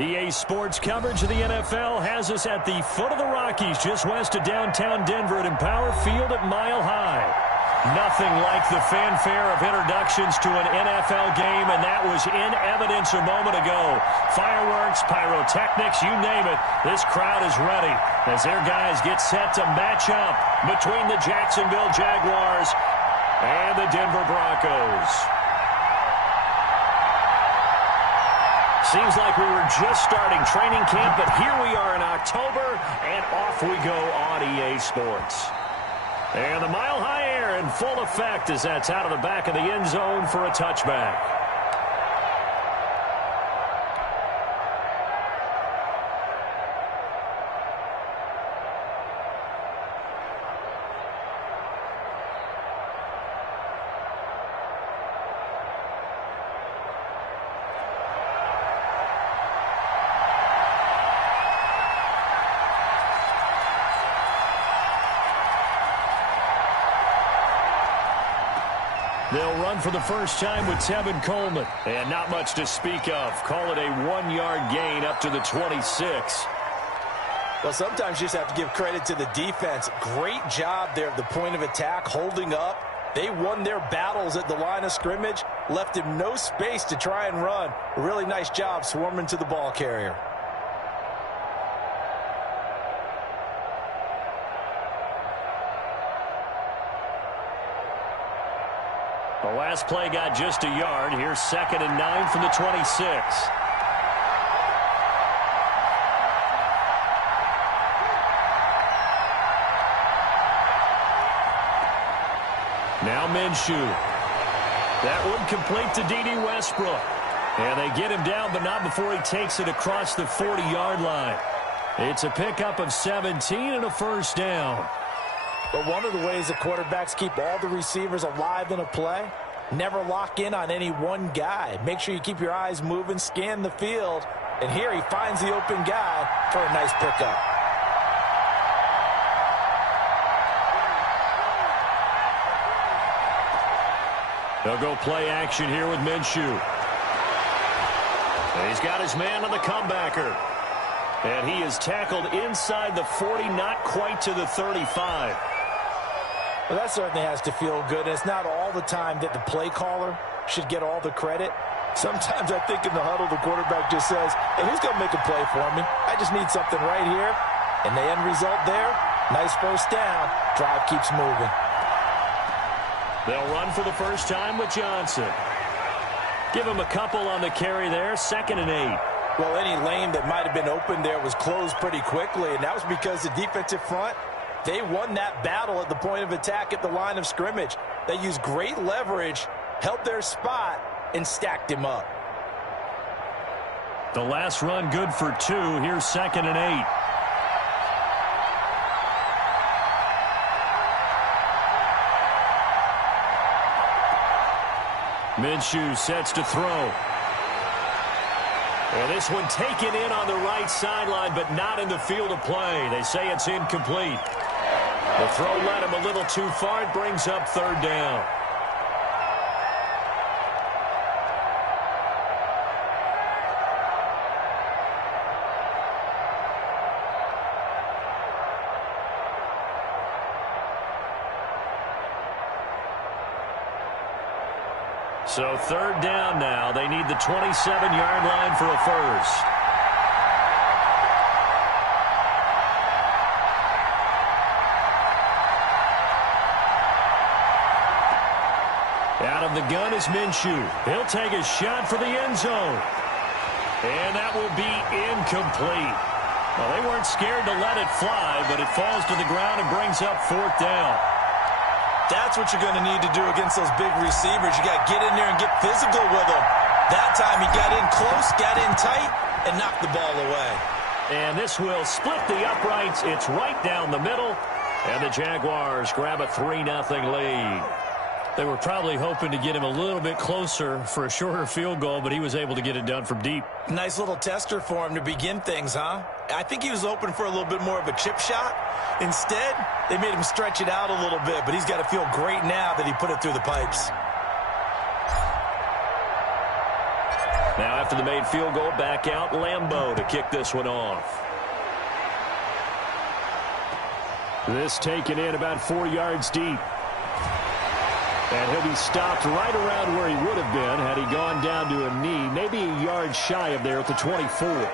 EA Sports coverage of the NFL has us at the foot of the Rockies, just west of downtown Denver at Empower Field at Mile High. Nothing like the fanfare of introductions to an NFL game, and that was in evidence a moment ago. Fireworks, pyrotechnics, you name it, this crowd is ready as their guys get set to match up between the Jacksonville Jaguars and the Denver Broncos. Seems like we were just starting training camp, but here we are in October, and off we go on EA Sports. And the Mile High air in full effect as that's out of the back of the end zone for a touchback. They'll run for the first time with Tevin Coleman. And not much to speak of. Call it a 1-yard gain up to the 26. Well, sometimes you just have to give credit to the defense. Great job there at the point of attack, holding up. They won their battles at the line of scrimmage, left him no space to try and run. A really nice job swarming to the ball carrier. The last play got just a yard. Here's 2nd and 9 from the 26. Now Minshew. That would complete to D.D. Westbrook. And they get him down, but not before he takes it across the 40-yard line. It's a pickup of 17 and a first down. But one of the ways that quarterbacks keep all the receivers alive in a play, never lock in on any one guy. Make sure you keep your eyes moving, scan the field. And here he finds the open guy for a nice pickup. They'll go play action here with Minshew. And he's got his man on the comebacker. And he is tackled inside the 40, not quite to the 35. Well, that certainly has to feel good. And it's not all the time that the play caller should get all the credit. Sometimes I think in the huddle, the quarterback just says, hey, who's going to make a play for me? I just need something right here. And the end result there, nice first down. Drive keeps moving. They'll run for the first time with Johnson. Give him a couple on the carry there, 2nd and 8. Well, any lane that might have been open there was closed pretty quickly, and that was because the defensive front, they won that battle at the point of attack at the line of scrimmage. They used great leverage, held their spot, and stacked him up. The last run good for 2. Here's 2nd and 8. Minshew sets to throw. And this one taken in on the right sideline, but not in the field of play. They say it's incomplete. The throw led him a little too far. It brings up 3rd down. So 3rd down now. They need the 27-yard line for a first. Out of the gun is Minshew. He'll take a shot for the end zone. And that will be incomplete. Well, they weren't scared to let it fly, but it falls to the ground and brings up 4th down. That's what you're going to need to do against those big receivers. You got to get in there and get physical with them. That time he got in close, got in tight, and knocked the ball away. And this will split the uprights. It's right down the middle. And the Jaguars grab a 3-0 lead. They were probably hoping to get him a little bit closer for a shorter field goal, but he was able to get it done from deep. Nice little tester for him to begin things, huh? I think he was open for a little bit more of a chip shot. Instead, they made him stretch it out a little bit, but he's got to feel great now that he put it through the pipes. Now after the made field goal, back out Lambeau to kick this one off. This taken in about 4 yards deep. And he'll be stopped right around where he would have been had he gone down to a knee, maybe a yard shy of there at the 24.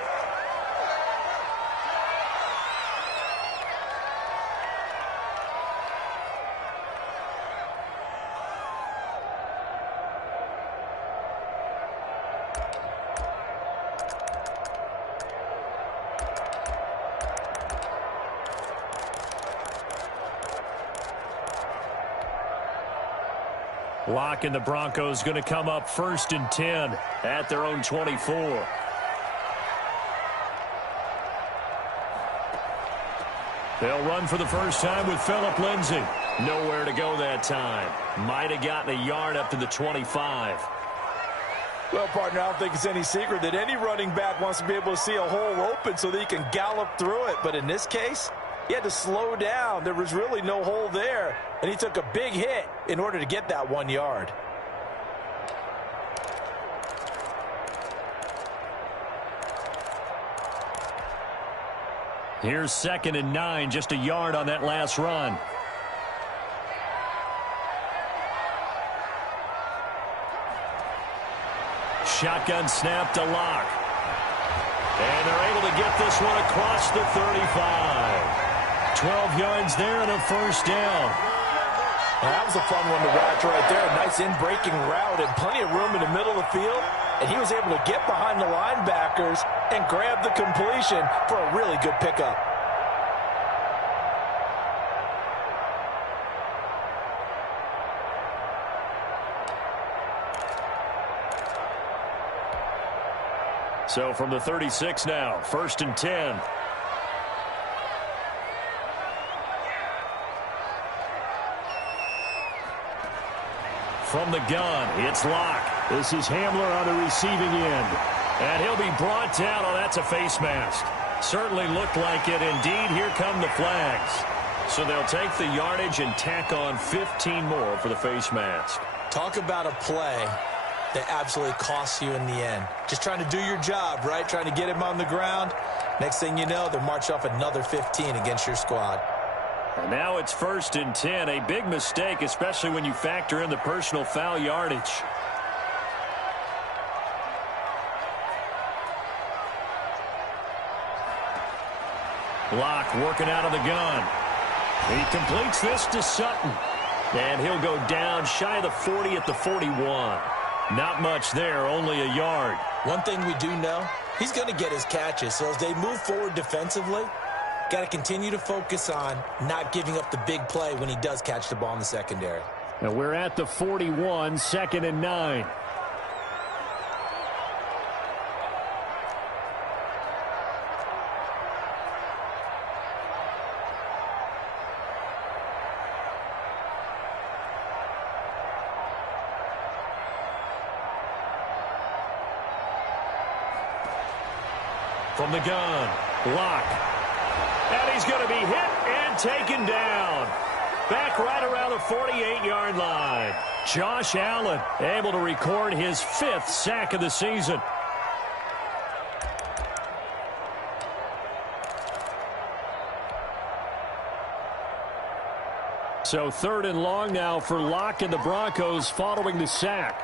Locke and the Broncos going to come up 1st and 10 at their own 24. They'll run for the first time with Phillip Lindsay. Nowhere to go that time. Might have gotten a yard up to the 25. Well, partner, I don't think it's any secret that any running back wants to be able to see a hole open so that he can gallop through it. But in this case, he had to slow down. There was really no hole there, and he took a big hit in order to get that 1 yard. Here's 2nd and 9, just a yard on that last run. Shotgun snap to Locke. And they're able to get this one across the 35. 12 yards there and a first down. Well, that was a fun one to watch right there. A nice in-breaking route and plenty of room in the middle of the field. And he was able to get behind the linebackers and grab the completion for a really good pickup. So from the 36 now, 1st and 10. From the gun, it's Locke. This is Hamler on the receiving end. And he'll be brought down. Oh, that's a face mask. Certainly looked like it. Indeed, here come the flags. So they'll take the yardage and tack on 15 more for the face mask. Talk about a play that absolutely costs you in the end. Just trying to do your job, right? Trying to get him on the ground. Next thing you know, they're marching off another 15 against your squad. And now it's 1st and 10. A big mistake, especially when you factor in the personal foul yardage. Locke working out of the gun. He completes this to Sutton. And he'll go down shy of the 40 at the 41. Not much there, only a yard. One thing we do know, he's going to get his catches. So as they move forward defensively, got to continue to focus on not giving up the big play when he does catch the ball in the secondary. And we're at the 41, 2nd and 9. From the gun, Locke. And he's going to be hit and taken down. Back right around the 48-yard line. Josh Allen able to record his 5th sack of the season. So 3rd and long now for Locke and the Broncos following the sack.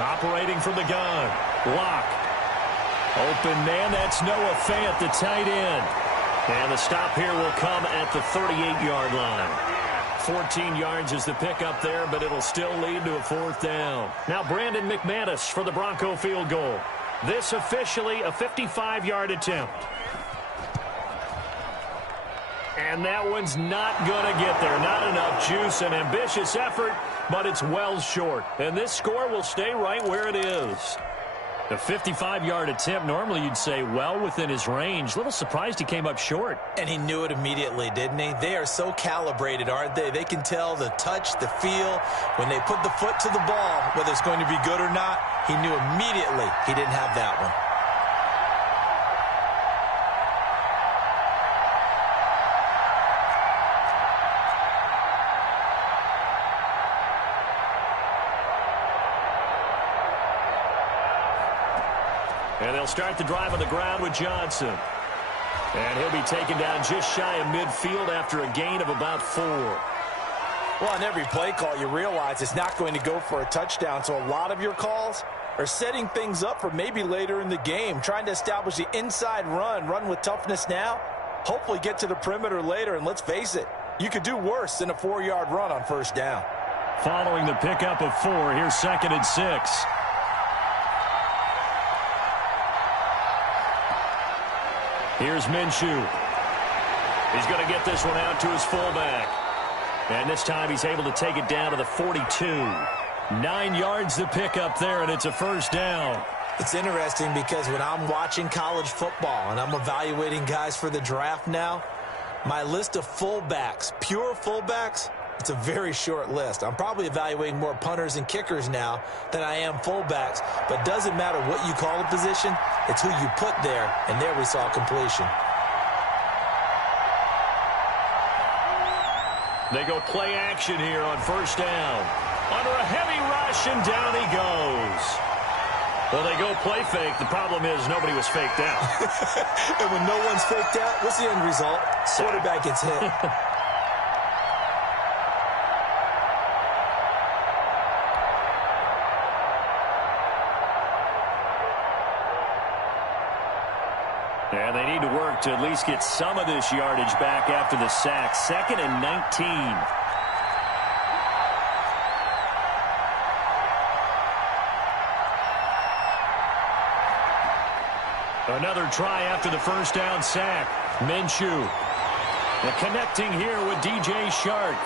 Operating from the gun, Locke. Open man, that's Noah Fant, the tight end. And the stop here will come at the 38-yard line. 14 yards is the pickup there, but it'll still lead to a 4th down. Now Brandon McManus for the Bronco field goal. This officially a 55-yard attempt. And that one's not going to get there. Not enough juice. An ambitious effort, but it's well short. And this score will stay right where it is. The 55-yard attempt, normally you'd say well within his range. A little surprised he came up short. And he knew it immediately, didn't he? They are so calibrated, aren't they? They can tell the touch, the feel. When they put the foot to the ball, whether it's going to be good or not, he knew immediately he didn't have that one. And they'll start the drive on the ground with Johnson. And he'll be taken down just shy of midfield after a gain of about 4. Well, on every play call, you realize it's not going to go for a touchdown, so a lot of your calls are setting things up for maybe later in the game, trying to establish the inside run with toughness now, hopefully get to the perimeter later, and let's face it, you could do worse than a 4-yard run on first down. Following the pickup of 4, here's 2nd and 6. Here's Minshew. He's going to get this one out to his fullback. And this time he's able to take it down to the 42. 9 yards to pick up there, and it's a first down. It's interesting because when I'm watching college football and I'm evaluating guys for the draft now, my list of fullbacks, pure fullbacks, it's a very short list. I'm probably evaluating more punters and kickers now than I am fullbacks, but it doesn't matter what you call a position, it's who you put there, and there we saw completion. They go play action here on first down. Under a heavy rush, and down he goes. Well, they go play fake. The problem is nobody was faked out. And when no one's faked out, what's the end result? Quarterback gets hit. And they need to work to at least get some of this yardage back after the sack. 2nd and 19. Another try after the first down sack. Minshew. And connecting here with DJ Shark.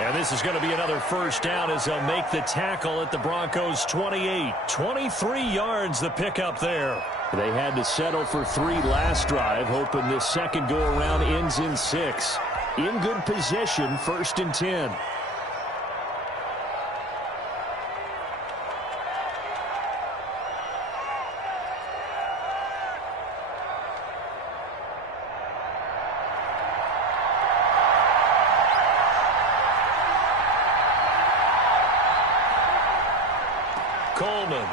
And this is going to be another first down as they'll make the tackle at the Broncos' 28. 23 yards the pickup there. They had to settle for 3 last drive, hoping this second go-around ends in 6. In good position, 1st and 10. Coleman.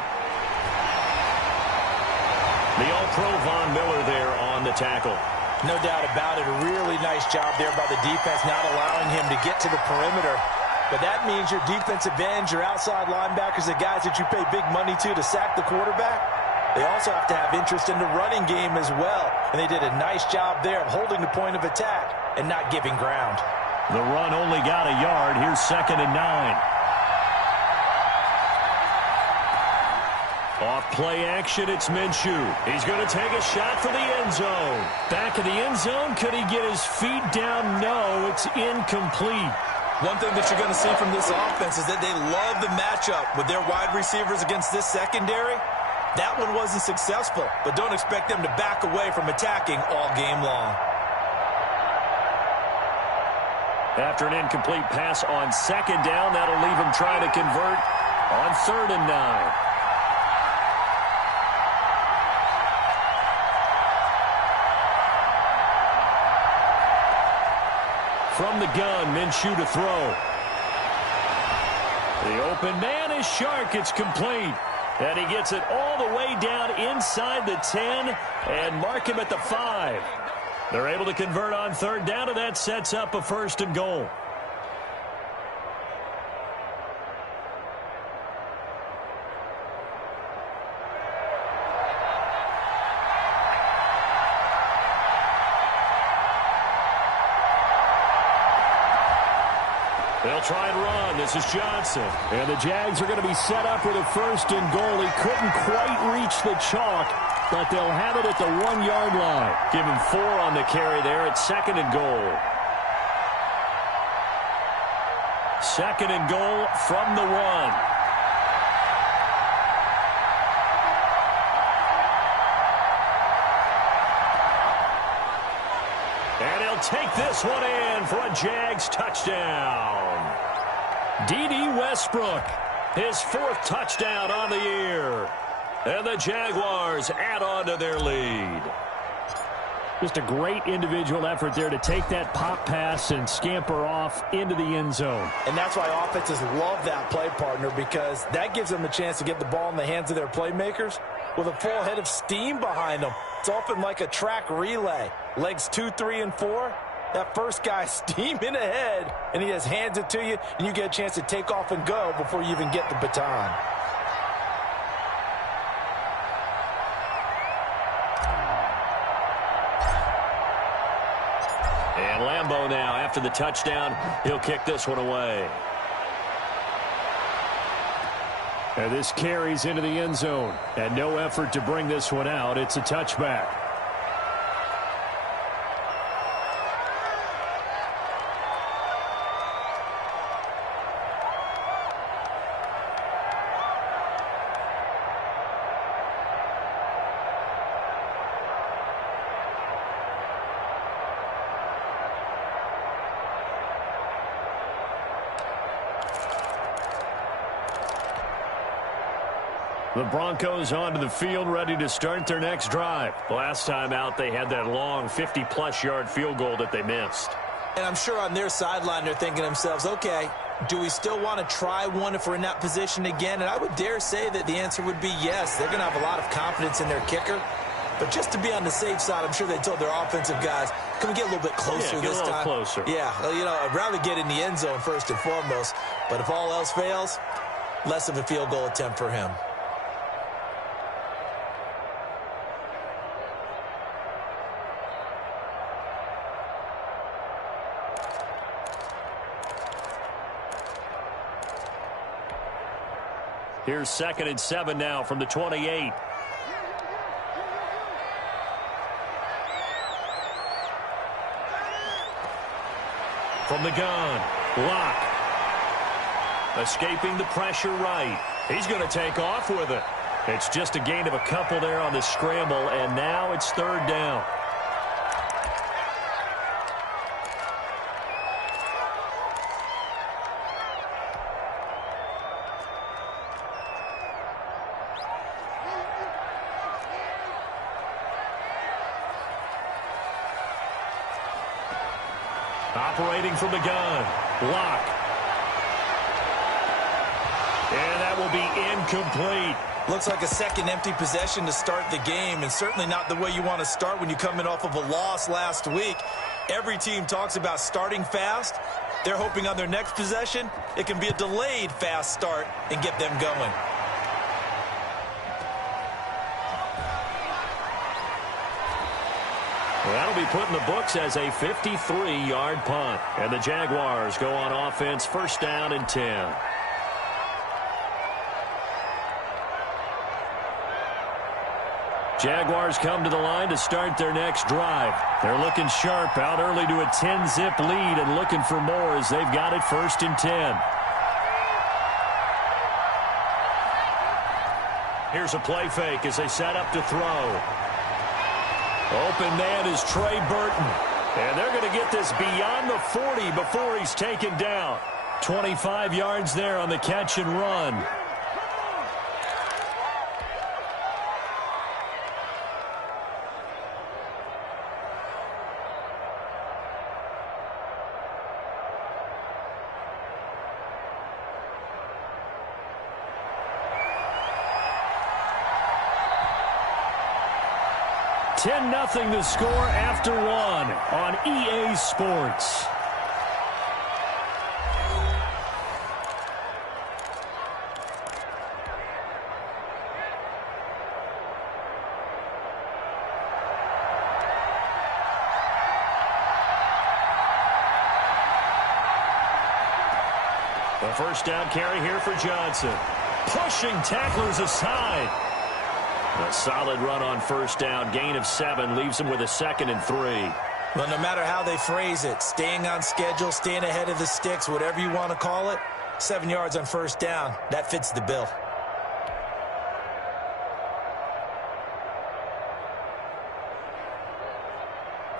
The All-Pro Von Miller there on the tackle. No doubt about it. A really nice job there by the defense, not allowing him to get to the perimeter. But that means your defensive ends, your outside linebackers, the guys that you pay big money to sack the quarterback, they also have to have interest in the running game as well. And they did a nice job there of holding the point of attack and not giving ground. The run only got a yard. Here's 2nd and 9. Off play action, it's Minshew. He's going to take a shot for the end zone. Back in the end zone, could he get his feet down? No, it's incomplete. One thing that you're going to see from this offense is that they love the matchup with their wide receivers against this secondary. That one wasn't successful, but don't expect them to back away from attacking all game long. After an incomplete pass on 2nd down, that'll leave him trying to convert on 3rd and 9. From the gun, Minshew to throw. The open man is Shark. It's complete. And he gets it all the way down inside the 10 and mark him at the 5. They're able to convert on 3rd down, and that sets up a 1st and goal. They'll try and run. This is Johnson. And the Jags are going to be set up with a 1st and goal. He couldn't quite reach the chalk, but they'll have it at the 1-yard line. Give him 4 on the carry there at 2nd and goal. 2nd and goal from the 1. And he'll take this one in for a Jags touchdown. D.D. Westbrook, his 4th touchdown on the year. And the Jaguars add on to their lead. Just a great individual effort there to take that pop pass and scamper off into the end zone. And that's why offenses love that play, partner, because that gives them a chance to get the ball in the hands of their playmakers with a full head of steam behind him. It's often like a track relay. Legs 2, 3, and 4. That first guy steaming ahead, and he just hands it to you, and you get a chance to take off and go before you even get the baton. And Lambeau now, after the touchdown, he'll kick this one away. And this carries into the end zone. And no effort to bring this one out. It's a touchback. The Broncos onto the field, ready to start their next drive. Last time out, they had that long 50-plus yard field goal that they missed. And I'm sure on their sideline, they're thinking to themselves, okay, do we still want to try one if we're in that position again? And I would dare say that the answer would be yes. They're going to have a lot of confidence in their kicker. But just to be on the safe side, I'm sure they told their offensive guys, can we get a little bit closer this time? Closer. Yeah, you know, I'd rather get in the end zone first and foremost. But if all else fails, less of a field goal attempt for him. Here's 2nd and 7 now from the 28. From the gun, Locke. Escaping the pressure right. He's going to take off with it. It's just a gain of a couple there on the scramble, and now it's 3rd down. Operating from the gun, Locke. And that will be incomplete. Looks like a second empty possession to start the game, and certainly not the way you want to start when you come in off of a loss last week. Every team talks about starting fast. They're hoping on their next possession, it can be a delayed fast start and get them going. Well, that'll be put in the books as a 53-yard punt. And the Jaguars go on offense, 1st down and 10. Jaguars come to the line to start their next drive. They're looking sharp, out early to a 10-zip lead and looking for more as they've got it 1st and 10. Here's a play fake as they set up to throw. Open man is Trey Burton. And they're going to get this beyond the 40 before he's taken down. 25 yards there on the catch and run. Nothing to score after 1 on EA Sports. The 1st down carry here for Johnson. Pushing tacklers aside. A solid run on 1st down. Gain of 7 leaves him with a 2nd and 3. Well, no matter how they phrase it, staying on schedule, staying ahead of the sticks, whatever you want to call it, 7 yards on 1st down, that fits the bill.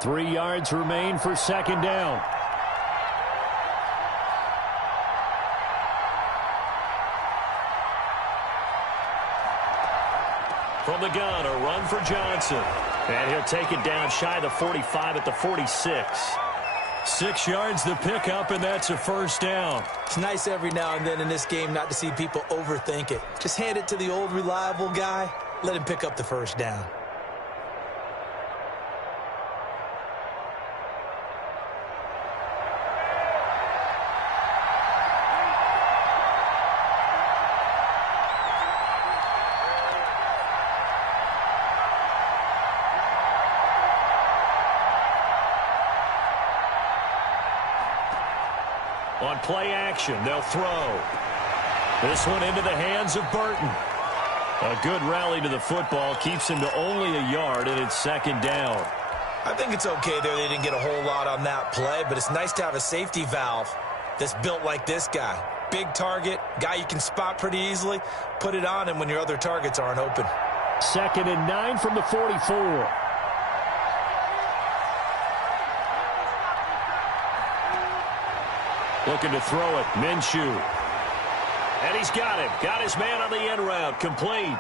Three yards remain for 2nd down. From the gun, a run for Johnson. And he'll take it down shy of the 45 at the 46. 6 yards the pickup, and that's a 1st down. It's nice every now and then in this game not to see people overthink it. Just hand it to the old reliable guy. let him pick up the first down. On play action, they'll throw. This one into the hands of Burton. A good rally to the football keeps him to only a yard, and it's second down. I think it's okay there. They didn't get a whole lot on that play, but it's nice to have a safety valve that's built like this guy. Big target, guy you can spot pretty easily. Put it on him when your other targets aren't open. 2nd and 9 from the 44. Looking to throw it, Minshew. And he's got him. Got his man on the end route. Complete.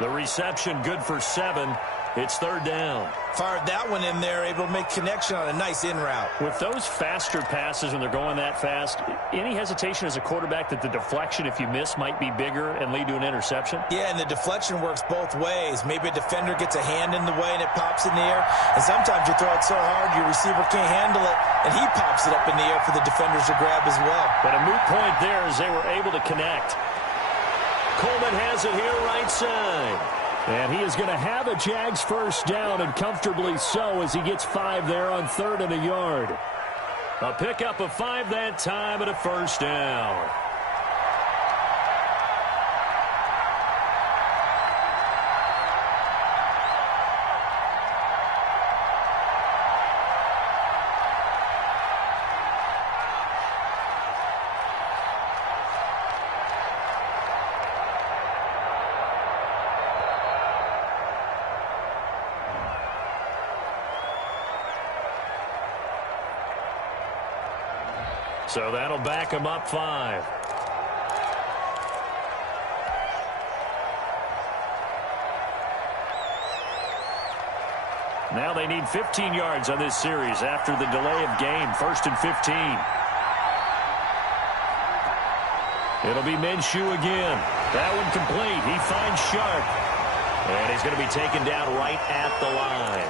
The reception good for 7. It's 3rd down. Fired that one in there, able to make connection on a nice in route. With those faster passes when they're going that fast, any hesitation as a quarterback that the deflection, if you miss, might be bigger and lead to an interception? Yeah, and the deflection works both ways. Maybe a defender gets a hand in the way and it pops in the air. And sometimes you throw it so hard your receiver can't handle it, and he pops it up in the air for the defenders to grab as well. But a moot point there as they were able to connect. Coleman has it here right side. And he is going to have a Jags first down, and comfortably so, as he gets 5 there on 3rd and a yard. A pickup of 5 that time and a first down. So that'll back him up 5. Now they need 15 yards on this series after the delay of game. 1st and 15. It'll be Minshew again. That one complete. He finds Sharp. And he's going to be taken down right at the line.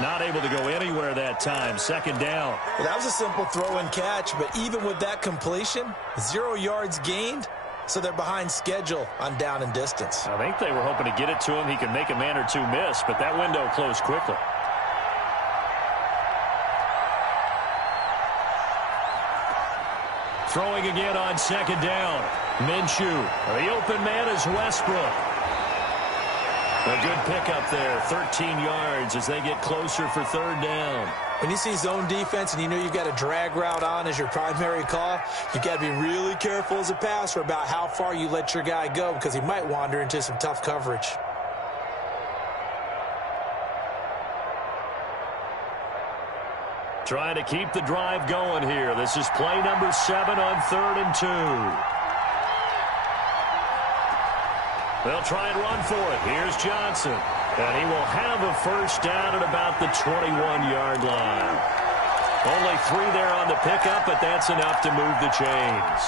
Not able to go anywhere that time. 2nd down. Well, that was a simple throw and catch, but even with that completion, 0 yards gained, so they're behind schedule on down and distance. I think they were hoping to get it to him. He can make a man or two miss, but that window closed quickly. Throwing again on 2nd down. Minshew. The open man is Westbrook. A good pickup there, 13 yards as they get closer for 3rd down. When you see zone defense and you know you've got a drag route on as your primary call, you've got to be really careful as a passer about how far you let your guy go because he might wander into some tough coverage. Trying to keep the drive going here. This is play number 7 on 3rd and 2. They'll try and run for it. Here's Johnson. And he will have a first down at about the 21-yard line. Only 3 there on the pickup, but that's enough to move the chains.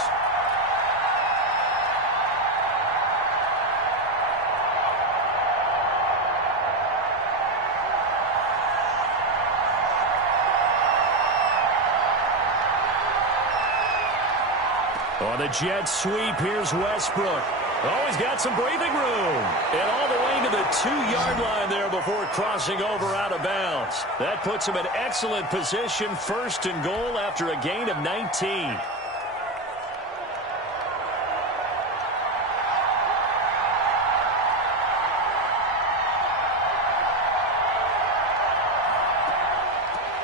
On the jet sweep, here's Westbrook. Oh, he's got some breathing room. And all the way to the 2-yard line there before crossing over out of bounds. That puts him in excellent position, 1st and goal after a gain of 19.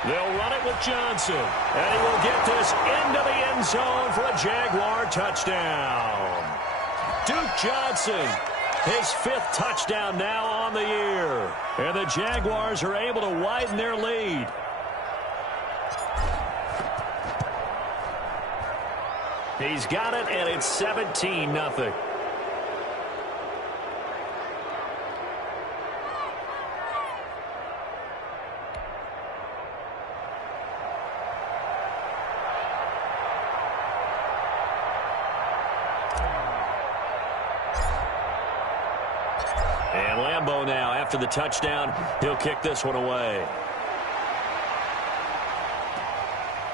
They'll run it with Johnson. And he will get this into the end zone for a Jaguar touchdown. Duke Johnson, his 5th touchdown now on the year. And the Jaguars are able to widen their lead. He's got it, and it's 17-0. Lambeau now. After the touchdown, he'll kick this one away.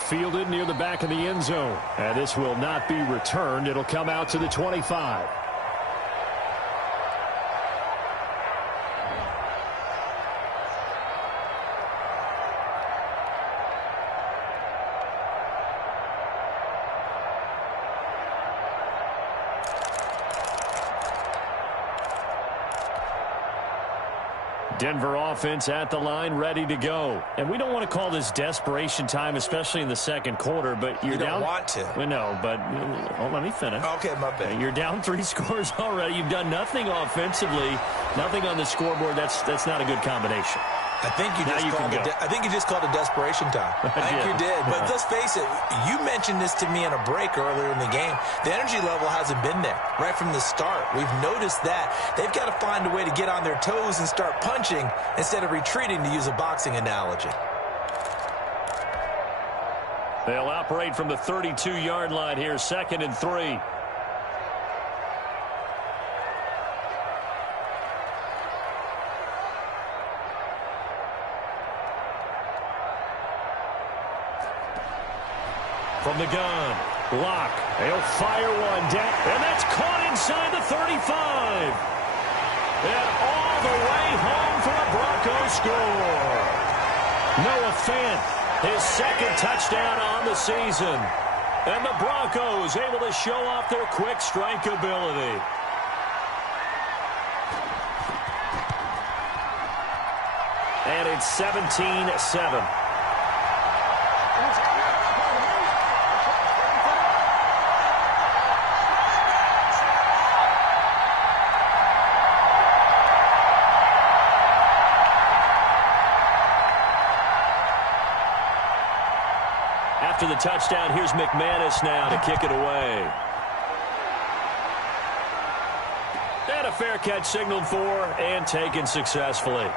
Fielded near the back of the end zone. And this will not be returned. It'll come out to the 25. Denver offense at the line, ready to go. And we don't want to call this desperation time, especially in the second quarter, but you're down. You don't want to. Well, no, but let me finish. Okay, my bad. You're down 3 scores already. You've done nothing offensively, nothing on the scoreboard. That's not a good combination. I think you just called it desperation time. I think you did. But let's face it, you mentioned this to me in a break earlier in the game. The energy level hasn't been there right from the start. We've noticed that. They've got to find a way to get on their toes and start punching instead of retreating, to use a boxing analogy. They'll operate from the 32-yard line here, 2nd and 3. From the gun, Locke. He'll fire one down, and that's caught inside the 35. And all the way home for a Broncos score. Noah Fant, his 2nd touchdown on the season. And the Broncos able to show off their quick strike ability. And it's 17-7. After the touchdown, here's McManus now to kick it away. And a fair catch signaled for and taken successfully.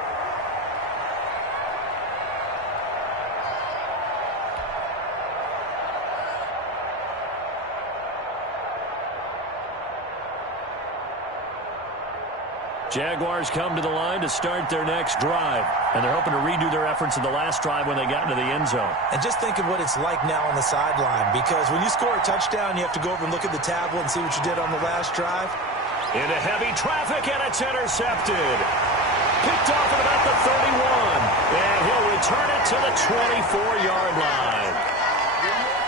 Jaguars come to the line to start their next drive. And they're hoping to redo their efforts in the last drive when they got into the end zone. And just think of what it's like now on the sideline, because when you score a touchdown, you have to go over and look at the tablet and see what you did on the last drive. Into heavy traffic, and it's intercepted. Picked off at about the 31. And he'll return it to the 24-yard line.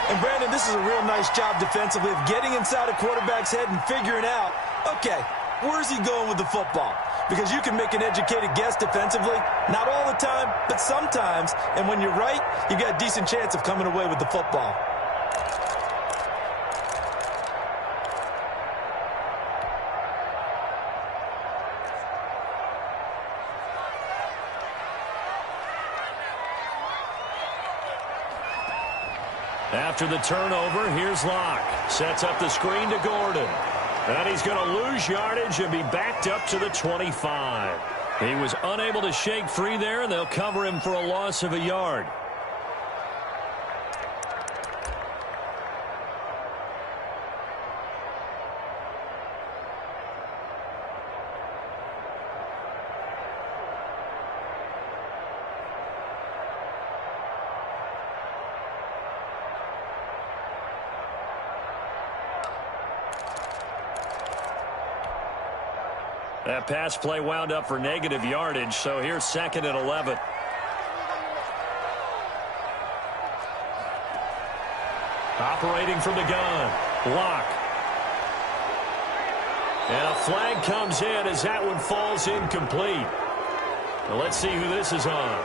And, Brandon, this is a real nice job defensively of getting inside a quarterback's head and figuring out, okay, where's he going with the football? Because you can make an educated guess defensively. Not all the time, but sometimes. And when you're right, you've got a decent chance of coming away with the football. After the turnover, here's Locke. Sets up the screen to Gordon. And he's going to lose yardage and be backed up to the 25. He was unable to shake free there, and they'll cover him for a loss of a yard. That pass play wound up for negative yardage, so here's 2nd and 11. Operating from the gun, Locke. And a flag comes in as that one falls incomplete. Now let's see who this is on.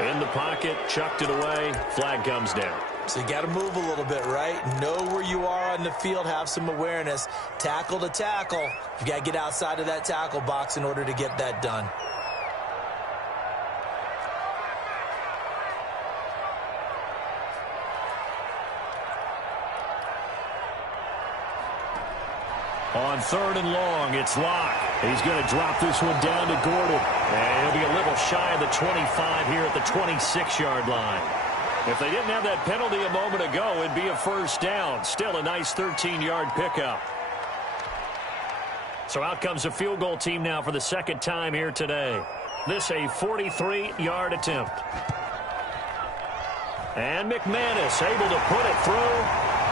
In the pocket, chucked it away, flag comes down. So you got to move a little bit, right? Know where you are on the field, have some awareness. Tackle to tackle. You got to get outside of that tackle box in order to get that done. On 3rd and long, it's Locke. He's going to drop this one down to Gordon. And he'll be a little shy of the 25 here at the 26-yard line. If they didn't have that penalty a moment ago, it'd be a first down. Still a nice 13-yard pickup. So out comes a field goal team now for the second time here today. This a 43-yard attempt. And McManus able to put it through.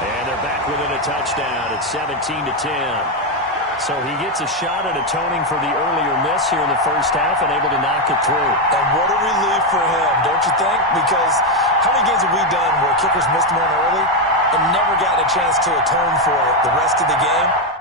And they're back within a touchdown at 17-10. So he gets a shot at atoning for the earlier miss here in the first half and able to knock it through. And what a relief for him, don't you think? Because how many games have we done where kickers missed one early and never gotten a chance to atone for it the rest of the game?